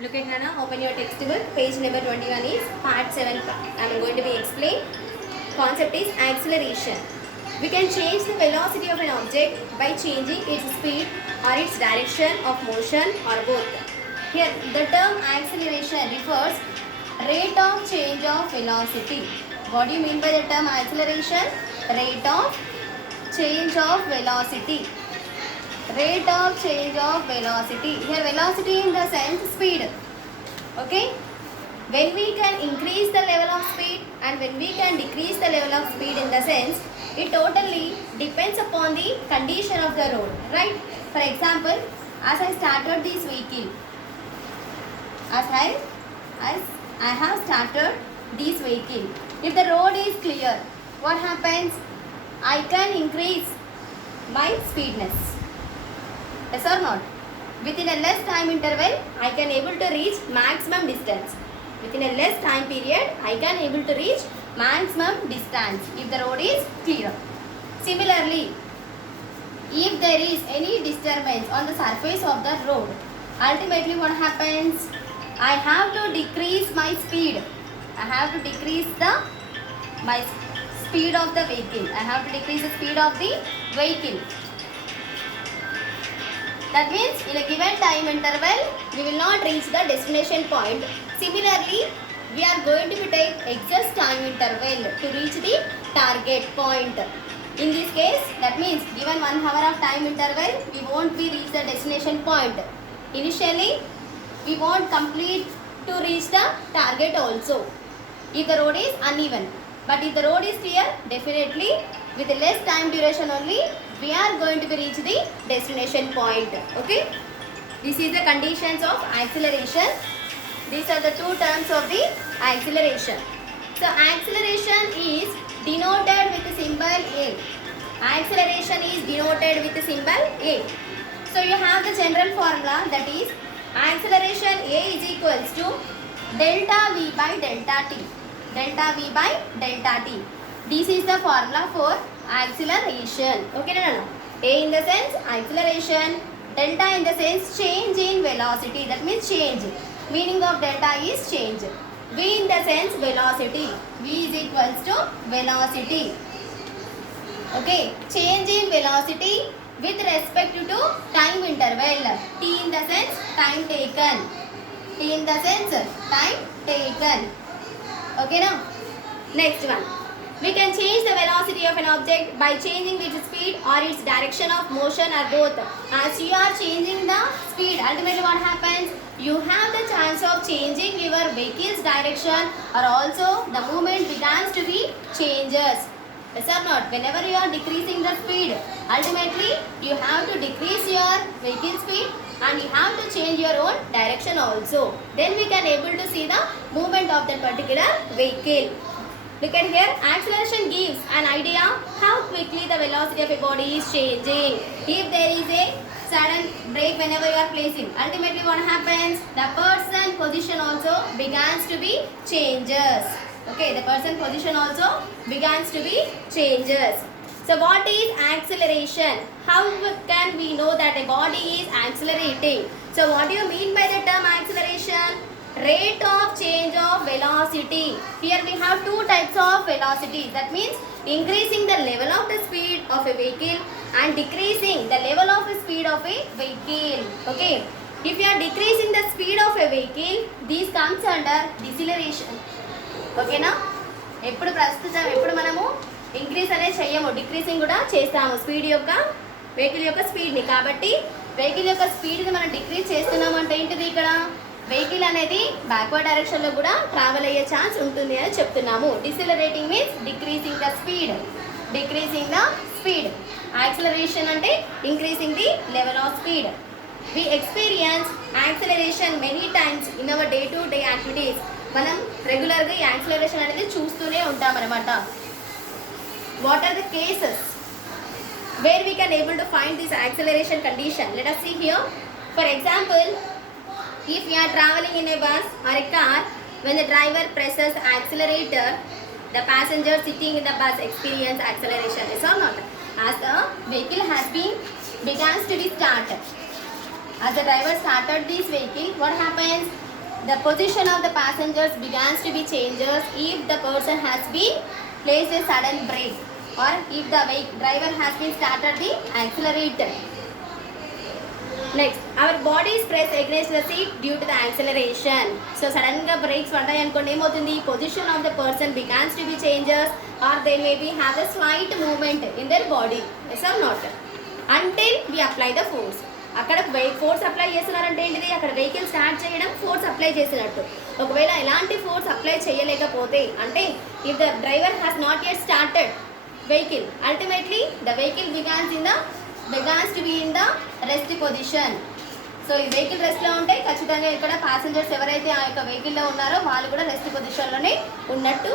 Look at Nana, open your textbook. Page number 21 is part 7. I am going to be explain. Concept is acceleration. We can change the velocity of an object by changing its speed or its direction of motion or both. Here the term acceleration refers rate of change of velocity. What do you mean by the term acceleration? Rate of change of velocity. Rate of change of velocity. Here velocity in the sense speed. Okay. When we can increase the level of speed and when we can decrease the level of speed in the sense, it totally depends upon the condition of the road, right? For example, as I started this vehicle, as I have started this vehicle, if the road is clear, what happens? I can increase my speedness. Yes or not? Within a less time interval, I can able to reach maximum distance. Within a less time period, I can able to reach maximum distance if the road is clear. Similarly, if there is any disturbance on the surface of the road, ultimately what happens? I have to decrease my speed. I have to decrease my speed of the vehicle. I have to decrease the speed of the vehicle. That means in a given time interval, we will not reach the destination point. Similarly, we are going to take excess time interval to reach the target point. In this case, that means given 1 hour of time interval, we won't be reach the destination point. Initially, we won't complete to reach the target also if the road is uneven. But if the road is clear, definitely with less time duration only, we are going to be reach the destination point. Okay. This is the conditions of acceleration. These are the two terms of the acceleration. So acceleration is denoted with the symbol A. Acceleration is denoted with the symbol A. So you have the general formula, that is acceleration A is equals to delta V by delta T. Delta V by delta T. This is the formula for acceleration. Okay, no. A in the sense acceleration, delta in the sense change in velocity. That means change. Meaning of delta is change. V in the sense velocity. V is equals to velocity. Okay, change in velocity with respect to time interval. T in the sense time taken. T in the sense time taken. Okay, now next one. We can change the velocity of an object by changing its speed or its direction of motion or both. As you are changing the speed, ultimately what happens? You have the chance of changing your vehicle's direction or also the movement begins to be changes. Yes or not? Whenever you are decreasing the speed, ultimately you have to decrease your vehicle speed and you have to change your own direction also. Then we can able to see the movement of that particular vehicle. Look at here, acceleration gives an idea how quickly the velocity of a body is changing. If there is a sudden brake whenever you are placing, ultimately what happens? The person position also begins to be changes. Okay, the person position also begins to be changes. So what is acceleration? How can we know that a body is accelerating? So what do you mean by the term acceleration? Rate of change of velocity. Here we have two types of velocity. That means increasing the level of the speed of a vehicle and decreasing the level of the speed of a vehicle. Okay. If you are decreasing the speed of a vehicle, this comes under deceleration. Okay na? ఎప్పుడు ప్రస్తుతం ఎప్పుడు మనము increase అనేది చేయము, decreasing కూడా చేస్తాము speed యొక్క vehicle యొక్క స్పీడ్ని. కాబట్టి వెహికల్ యొక్క స్పీడ్ని మనం డిక్రీజ్ చేస్తున్నాము అంటే ఏంటిది? ఇక్కడ వెహికల్ అనేది బ్యాక్వర్డ్ డైరెక్షన్లో కూడా ట్రావెల్ అయ్యే ఛాన్స్ ఉంటుంది అని చెప్తున్నాము. Decelerating means decreasing the speed. Decreasing the speed. Acceleration అంటే increasing the level of speed. We experience acceleration many times in our day to day activities. మనం రెగ్యులర్గా ఈ యాక్సిలరేషన్ అనేది చూస్తూనే ఉంటాం అనమాట. What are the cases where we can able to find this acceleration condition? Let us see here. For example, if we are traveling in a bus or a car, when the driver presses accelerator, the passenger sitting in the bus experience acceleration. Is or not? As the vehicle has been begins to be started, As the driver started this vehicle, what happens? The position of the passengers begins to be changes if the person has been placed a sudden brake or if the driver has been started the accelerator. Next, our bodies press against the seat due to the acceleration. So suddenly brakes పడ్డాయి అనుకోండి ఏమవుతుంది, position of the person begins to be changes or they may be have a slight movement in their body. Yes or not? Until we apply the force. అక్కడ force apply చేస్తున్నారంటే ఏంటిది, అక్కడ vehicle start చేయడం force apply చేసినట్టు. ఒకవేళ ఎలాంటి force apply చేయలేకపోతే అంటే if the driver has not yet started vehicle, ultimately the vehicle begins to be in the rest position. So ఈ వెహికల్ రెస్ట్లో ఉంటే ఖచ్చితంగా ఇక్కడ ప్యాసింజర్స్ ఎవరైతే ఆ యొక్క వెహికల్లో ఉన్నారో వాళ్ళు కూడా రెస్ట్ పొజిషన్లోనే ఉన్నట్టు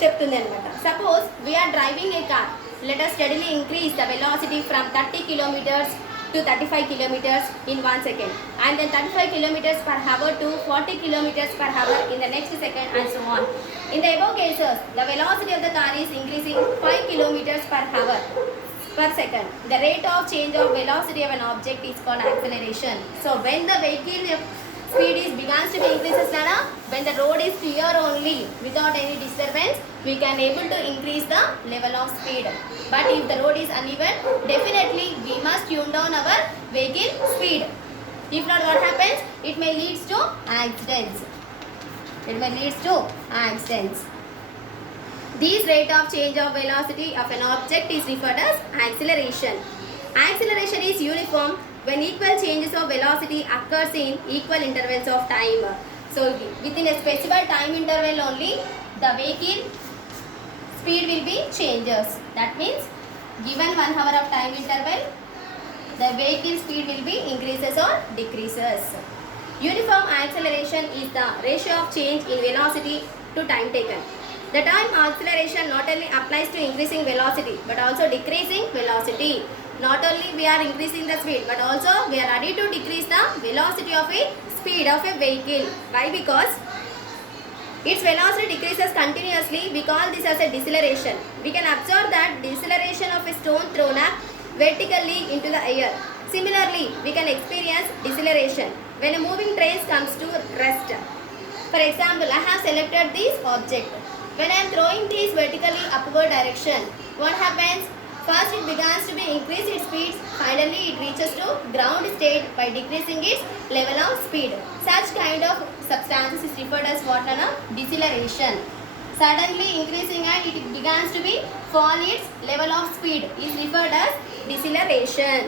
చెప్తుంది అనమాట. Suppose we are driving A car, let us steadily increase the velocity from 30 kilometers to 35 kilometers in 1 second and then 35 kilometers per hour to 40 kilometers per hour in the next second and so on. In the above cases, the velocity of the car is increasing 5 kilometers per hour per second. The rate of change of velocity of an object is called acceleration. So when the vehicle speed is begins to be increases nana, when the road is clear only without any disturbance, we can able to increase the level of speed. But if the road is uneven, definitely we must tune down our vehicle speed. If not, what happens, it may leads to accidents. This rate of change of velocity of an object is referred as acceleration. Acceleration is uniform when equal changes of velocity occurs in equal intervals of time. So within a specified time interval only, the vehicle speed will be changes. That means given 1 hour of time interval, the vehicle speed will be increases or decreases. Uniform acceleration is the ratio of change in velocity to time taken. The time acceleration not only applies to increasing velocity but also decreasing velocity. Not only we are increasing the speed but also we are ready to decrease the velocity of a speed of a vehicle. Why? Because its velocity decreases continuously. We call this as a deceleration. We can observe that deceleration of a stone thrown up vertically into the air. Similarly, we can experience deceleration when a moving train comes to rest. For example, I have selected this object. When I am throwing this vertically upward direction, what happens? First it begins to be increase its speed, finally it reaches to ground state by decreasing its level of speed. Such kind of substances is referred as what? Deceleration. Suddenly increasing and it begins to be fall its level of speed is referred as deceleration.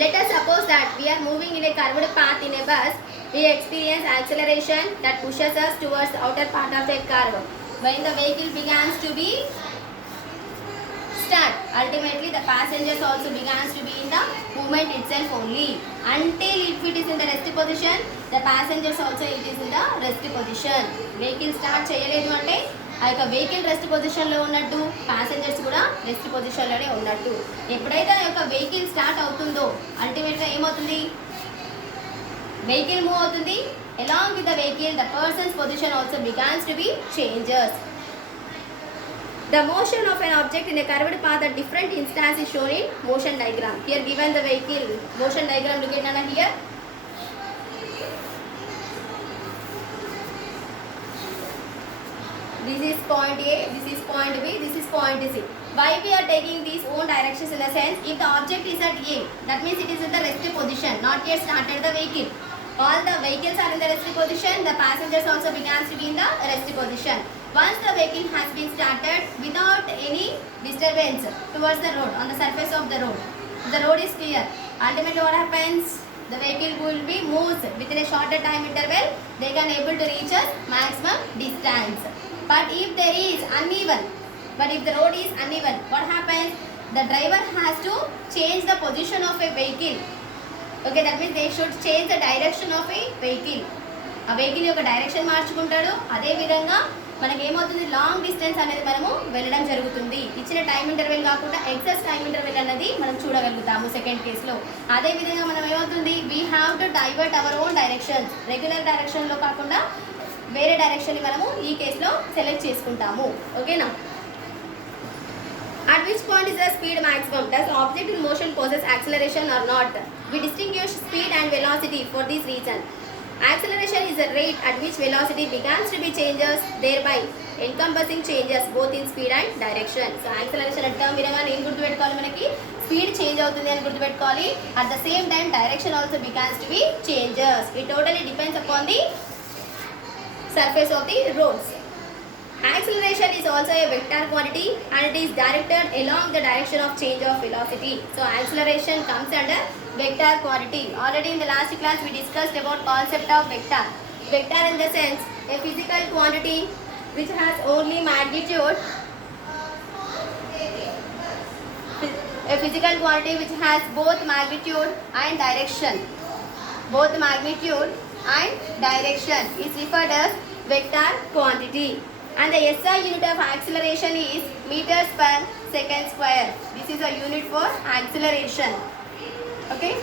Let us suppose that we are moving in a curved path in a bus. We experience acceleration that pushes us towards the outer part of a curve. When the vehicle begins to be start, ultimately the passengers also begins to be in the movement itself only. Until if it is in the rest position, the passengers also it is in the rest position. Vehicle start చేయలేదు అంటే ఆ యొక్క vehicle rest పొజిషన్లో ఉన్నట్టు, passengers కూడా rest పొజిషన్లోనే ఉన్నట్టు. ఎప్పుడైతే ఆ యొక్క వెహికల్ స్టార్ట్ అవుతుందో అల్టిమేట్గా ఏమవుతుంది, వెహికల్ మూవ్ అవుతుంది. Along with the vehicle, the person's position also begins to be changes. The motion of an object in a curved path at different instants is shown in motion diagram. Here given the vehicle motion diagram, look at here. This is point A, this is point B, this is point C. Why we are taking these own directions in the sense, if the object is at A, that means it is in the rest position, not yet started the vehicle. All the vehicles are in the rest position, the passengers also begins to be in the rest position. Once the vehicle has been started without any disturbance towards the road, on the surface of the road is clear. Ultimately what happens? The vehicle will be moves within a shorter time interval, they can able to reach a maximum distance. But if there is uneven, if the road is uneven, what happens? The driver has to change the position of a vehicle. Okay, that means they should change the direction of a vehicle. ఆ vehicle యొక్క direction మార్చుకుంటాడు. అదే విధంగా మనకి ఏమవుతుంది, long distance అనేది మనము వెళ్ళడం జరుగుతుంది. ఇచ్చిన టైం ఇంటర్వెల్ కాకుండా ఎక్సెస్ టైం ఇంటర్వెల్ అనేది మనం చూడగలుగుతాము సెకండ్ కేసులో. అదే విధంగా మనం ఏమవుతుంది, we have to divert our own directions. Regular డైరెక్షన్లో కాకుండా వేరే డైరెక్షన్ని మనము ఈ కేసులో సెలెక్ట్ చేసుకుంటాము. ఓకేనా? At which point is the speed maximum? Does object in motion possess acceleration or not? We distinguish speed and velocity for this reason. Acceleration is is the rate at which velocity begins to be changes, thereby encompassing changes both in speed and direction. So acceleration at term వినగానే ఏం గుర్తుపెట్టుకోవాలి మనకి speed change అవుతుంది అని గుర్తుపెట్టుకోవాలి. At the same time direction also begins to be changes. It totally depends upon the surface of the roads. Acceleration is also a vector quantity and it is directed along the direction of change of velocity. So acceleration comes under vector quantity. Already in the last class we discussed about concept of vector. Vector in the sense a physical quantity which has only magnitude, a physical quantity which has both magnitude and direction. Both magnitude and direction is referred as vector quantity. And the SI unit of acceleration is meters per second square. This is a unit for acceleration. Okay.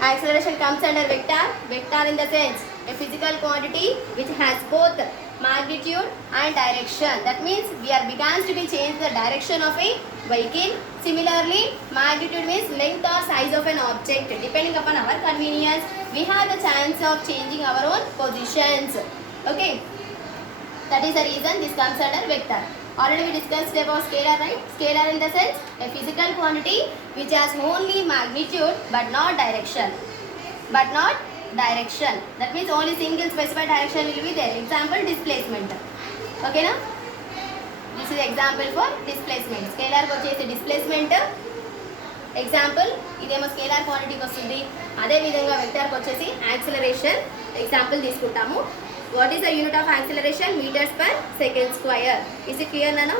Acceleration comes under vector. Vector in the sense a physical quantity which has both magnitude and direction. That means we are begins to be changed the direction of a vehicle. Similarly, magnitude means length or size of an object. Depending upon our convenience, we have the chance of changing our own positions. Okay. That is the reason this comes under vector. Already we discussed about scalar, right? Scalar in the sense a physical quantity which has only magnitude but not direction. But not direction. That means only single specified direction will be there. Example displacement. Okay na? This is example for displacement. Scalar వచ్చేసి displacement. Example ఇదేమో scalar క్వాంటిటీకి వస్తుంది. అదే విధంగా వెక్టార్కి వచ్చేసి acceleration example తీసుకుంటాము. What is the unit of acceleration? Meters per second square. Is it clear, Nana?